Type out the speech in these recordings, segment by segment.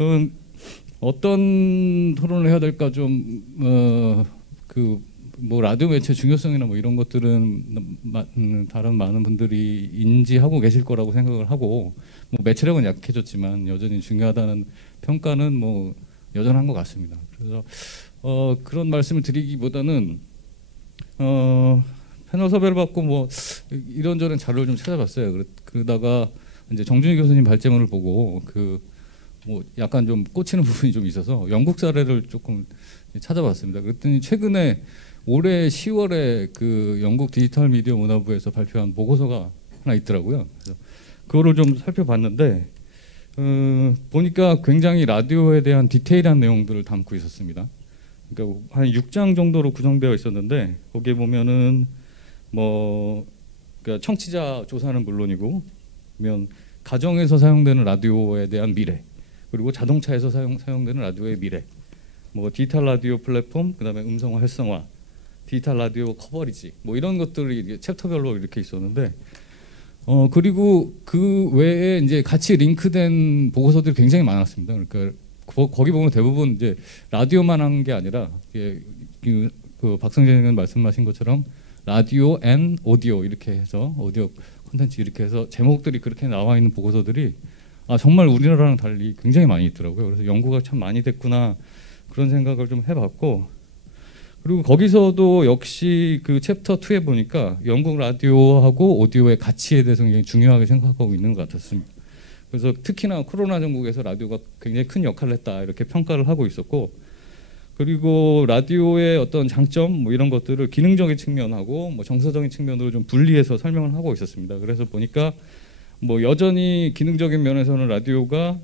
음, 어떤 토론을 해야 될까 뭐 라디오 매체 중요성이나 뭐 이런 것들은 다른 많은 분들이 인지하고 계실 거라고 생각을 하고, 뭐 매체력은 약해졌지만 여전히 중요하다는 평가는 뭐 여전한 것 같습니다. 그래서 그런 말씀을 드리기보다는 패널 섭외를 받고 뭐 이런저런 자료를 좀 찾아봤어요. 그러다가 이제 정준희 교수님 발제문을 보고 뭐 약간 좀 꽂히는 부분이 좀 있어서 영국 사례를 조금 찾아봤습니다. 그랬더니 최근에 올해 10월에 그 영국 디지털 미디어 문화부에서 발표한 보고서가 하나 있더라고요. 그래서 그거를 좀 살펴봤는데 보니까 굉장히 라디오에 대한 디테일한 내용들을 담고 있었습니다. 그러니까 한 6장 정도로 구성되어 있었는데 거기에 보면은 뭐 그러니까 청취자 조사는 물론이고, 그러면 가정에서 사용되는 라디오에 대한 미래, 그리고 자동차에서 사용되는 라디오의 미래, 뭐 디지털 라디오 플랫폼, 그다음에 음성화 활성화, 디지털 라디오 커버리지, 뭐 이런 것들이 챕터별로 이렇게 있었는데 그리고 그 외에 이제 같이 링크된 보고서들이 굉장히 많았습니다. 그러니까 거기 보면 대부분 이제 라디오만 한 게 아니라 그 박성재 의원 말씀하신 것처럼 라디오 앤 오디오 이렇게 해서 오디오 콘텐츠 이렇게 해서 제목들이 그렇게 나와 있는 보고서들이 정말 우리나라랑 달리 굉장히 많이 있더라고요. 그래서 연구가 참 많이 됐구나 그런 생각을 좀 해봤고, 그리고 거기서도 역시 그 챕터 2에 보니까 영국 라디오하고 오디오의 가치에 대해서 굉장히 중요하게 생각하고 있는 것 같았습니다. 그래서 특히나 코로나 전국에서 라디오가 굉장히 큰 역할을 했다 이렇게 평가를 하고 있었고, 그리고 라디오의 어떤 장점 뭐 이런 것들을 기능적인 측면하고 뭐 정서적인 측면으로 좀 분리해서 설명을 하고 있었습니다. 그래서 보니까 뭐 여전히 기능적인 면에서는 라디오가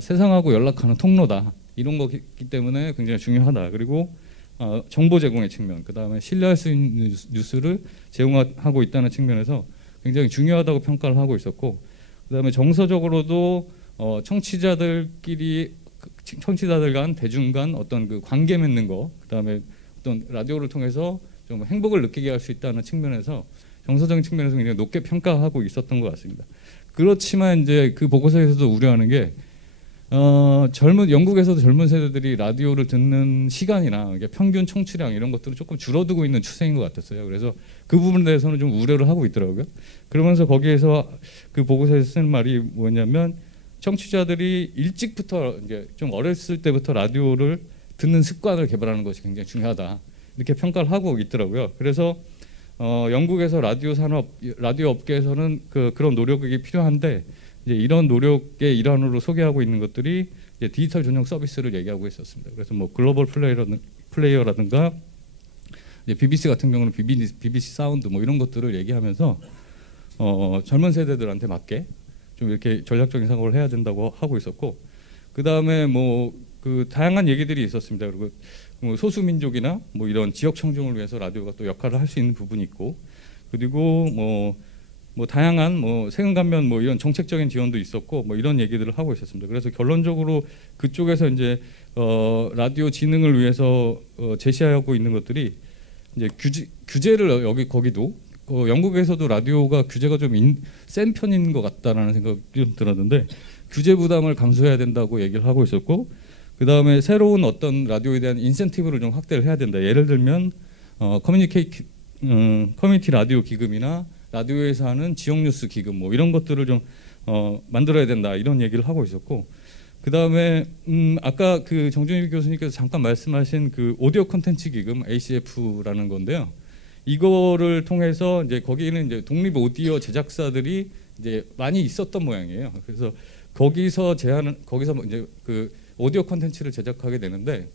세상하고 연락하는 통로다 이런 거기 때문에 굉장히 중요하다. 그리고 정보 제공의 측면, 그다음에 신뢰할 수 있는 뉴스를 제공하고 있다는 측면에서 굉장히 중요하다고 평가를 하고 있었고, 그다음에 정서적으로도 청취자들 간 대중 간 어떤 그 관계 맺는 거, 그다음에 어떤 라디오를 통해서 좀 행복을 느끼게 할 수 있다는 측면에서 정서적인 측면에서 굉장히 높게 평가하고 있었던 것 같습니다. 그렇지만 이제 그 보고서에서도 우려하는 게 영국에서도 젊은 세대들이 라디오를 듣는 시간이나 평균 청취량 이런 것들을 조금 줄어들고 있는 추세인 것 같았어요. 그래서 그 부분에 대해서는 좀 우려를 하고 있더라고요. 그러면서 거기에서 그 보고서에서 쓰는 말이 뭐냐면, 청취자들이 일찍부터 이제 좀 어렸을 때부터 라디오를 듣는 습관을 개발하는 것이 굉장히 중요하다 이렇게 평가를 하고 있더라고요. 그래서 영국에서 라디오 업계에서는 그런 노력이 필요한데, 이제 이런 노력의 일환으로 소개하고 있는 것들이 이제 디지털 전용 서비스를 얘기하고 있었습니다. 그래서 뭐 글로벌 플레이어라든가 이제 BBC 같은 경우는 BBC 사운드 뭐 이런 것들을 얘기하면서 젊은 세대들한테 맞게 좀 이렇게 전략적인 생각을 해야 된다고 하고 있었고, 그 다음에 뭐 그 다양한 얘기들이 있었습니다. 그리고 뭐 소수민족이나 뭐 이런 지역 청중을 위해서 라디오가 또 역할을 할 수 있는 부분이 있고, 그리고 뭐 다양한 뭐 세금 감면 뭐 이런 정책적인 지원도 있었고 뭐 이런 얘기들을 하고 있었습니다. 그래서 결론적으로 그쪽에서 이제 라디오 진흥을 위해서 제시하고 있는 것들이 이제 규제를 거기도 영국에서도 라디오가 규제가 좀 센 편인 것 같다라는 생각이 좀 들었는데, 규제 부담을 감수해야 된다고 얘기를 하고 있었고, 그 다음에 새로운 어떤 라디오에 대한 인센티브를 좀 확대를 해야 된다. 예를 들면 커뮤니티 라디오 기금이나 라디오에서 하는 지역 뉴스 기금 뭐 이런 것들을 좀 만들어야 된다 이런 얘기를 하고 있었고, 그 다음에 아까 그 정준희 교수님께서 잠깐 말씀하신 그 오디오 콘텐츠 기금 ACF라는 건데요. 이거를 통해서 이제 거기는 이제 독립 오디오 제작사들이 이제 많이 있었던 모양이에요. 그래서 거기서 이제 그 오디오 콘텐츠를 제작하게 되는데,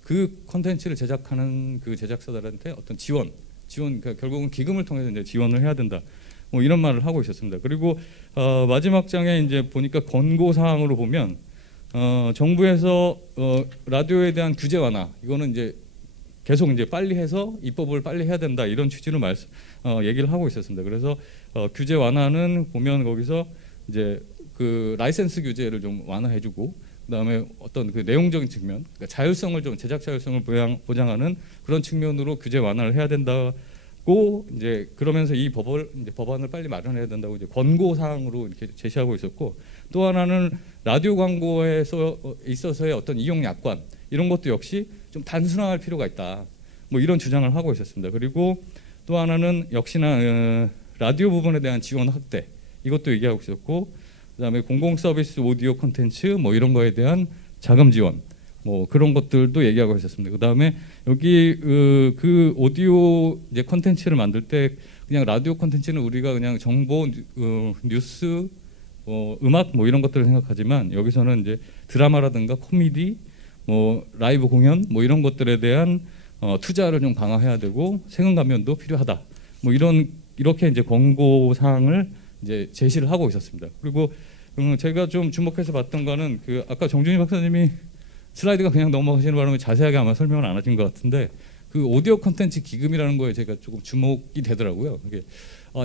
그 콘텐츠를 제작하는 그 제작사들한테 어떤 지원 그러니까 결국은 기금을 통해서 이제 지원을 해야 된다. 뭐 이런 말을 하고 있었습니다. 그리고 마지막 장에 이제 보니까 권고 사항으로 보면 정부에서 라디오에 대한 규제 완화, 이거는 이제 계속 이제 빨리 해서 입법을 빨리 해야 된다 이런 취지로 얘기를 하고 있었습니다. 그래서 규제 완화는 보면 거기서 이제 그 라이센스 규제를 좀 완화해주고, 그다음에 어떤 그 내용적인 측면, 그러니까 자율성을 좀 제작 자율성을 보장하는 그런 측면으로 규제 완화를 해야 된다고 이제 그러면서 이 법안을 빨리 마련해야 된다고 이제 권고 사항으로 이렇게 제시하고 있었고, 또 하나는 라디오 광고에서 있어서의 어떤 이용 약관 이런 것도 역시 좀 단순화할 필요가 있다. 뭐 이런 주장을 하고 있었습니다. 그리고 또 하나는 역시나 라디오 부분에 대한 지원 확대 이것도 얘기하고 있었고, 그다음에 공공 서비스 오디오 콘텐츠 뭐 이런 거에 대한 자금 지원 뭐 그런 것들도 얘기하고 있었습니다. 그다음에 여기 그 오디오 이제 콘텐츠를 만들 때 그냥 라디오 콘텐츠는 우리가 그냥 정보 뉴스 음악 뭐 이런 것들을 생각하지만 여기서는 이제 드라마라든가 코미디 뭐 라이브 공연 뭐 이런 것들에 대한 투자를 좀 강화해야 되고 세금 감면도 필요하다. 뭐 이렇게 이제 권고 사항을 이제 제시를 하고 있었습니다. 그리고 제가 좀 주목해서 봤던 거는 그 아까 정준희 박사님이 슬라이드가 그냥 넘어가시는 바람에 자세하게 아마 설명을 안 하신 것 같은데 그 오디오 콘텐츠 기금이라는 거에 제가 조금 주목이 되더라고요. 이게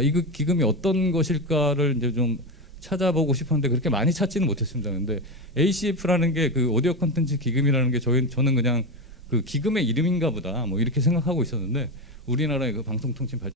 이 기금이 어떤 것일까를 이제 좀 찾아보고 싶었는데 그렇게 많이 찾지는 못했습니다. 근데 ACF라는 게 그 오디오 콘텐츠 기금이라는 게 저는 그냥 그 기금의 이름인가 보다 뭐 이렇게 생각하고 있었는데 우리나라의 그 방송통신 발전